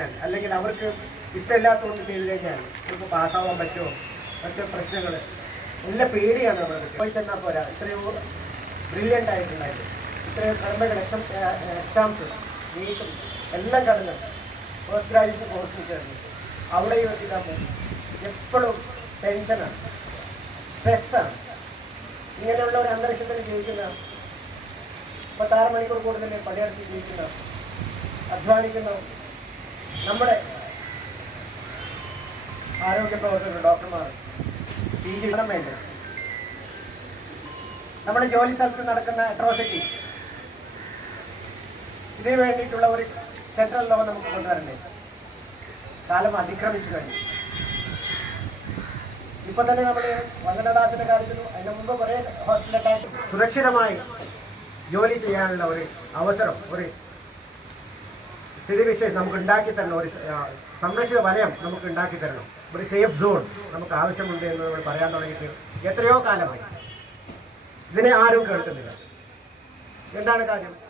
കഴിഞ്ഞാൽ അല്ലെങ്കിൽ അവർക്ക് ഇഷ്ടമില്ലാത്തതുകൊണ്ട് ചെയ്ത് നമുക്ക് പാസ്സാവാൻ പറ്റുമോ? മറ്റു പ്രശ്നങ്ങൾ നല്ല പേടിയാണ് അവർക്ക്. പോയി ചെന്നാൽ പോരാ. ഇത്രയോ ബ്രില്യന്റ് ആയിട്ടുണ്ടായിരുന്നു ഇത്രയും കടമകൾ എക്സാം എക്സാംസ് നീട്ടും. എല്ലാം കടന്നു ഫസ്റ്റ് ഗ്രാജുവേഷൻ കോഴ്സ് ചേർന്ന് അവിടെ യോജിക്കാൻ പോകും. എപ്പോഴും ടെൻഷനാണ് സ്ട്രെസ്സാണ് ഇങ്ങനെയുള്ള ഒരു അന്തരീക്ഷത്തിൽ ജീവിക്കുന്ന മുപ്പത്താറ് മണിക്കൂർ കൂടുതൽ പണിയെടുത്ത് ജീവിക്കുന്ന അധ്വാനിക്കുന്ന നമ്മുടെ ആരോഗ്യ പ്രവർത്തകർ ഡോക്ടർമാർ. പി ജി വേണ്ടത് നമ്മുടെ ജോലി സ്ഥലത്ത് നടക്കുന്ന അട്രോസിറ്റി ഇതിനു വേണ്ടിയിട്ടുള്ള ഒരു സെൻട്രൽ ലോ നമുക്ക് കൊണ്ടുവരണ്ടേ? കാലം അതിക്രമിച്ചു കഴിഞ്ഞു. ഇപ്പൊ തന്നെ നമ്മൾ വന്ദനദാസിന്റെ കാര്യത്തിലും അതിന് മുമ്പ് കുറെ ഹോസ്പിറ്റലൊക്കെ സുരക്ഷിതമായി ജോലി ചെയ്യാനുള്ള ഒരു അവസരം ഒരു സ്ഥിതിവിശേഷം നമുക്ക് ഉണ്ടാക്കി തരണം. ഒരു സംരക്ഷിത വലയം നമുക്ക് ഉണ്ടാക്കി തരണം. ഒരു സേഫ് സോൺ നമുക്ക് ആവശ്യമുണ്ട് എന്ന് നമ്മൾ പറയാൻ തുടങ്ങിയിട്ട് എത്രയോ കാലമായി. ഇതിനെ ആരും കേൾക്കുന്നില്ല. എന്താണ് കാര്യം?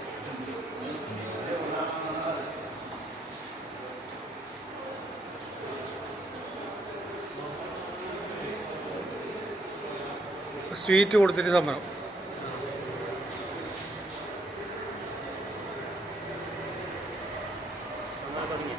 സ്വീറ്റ് കൊടുത്തിട്ട് സമരം തുടങ്ങി.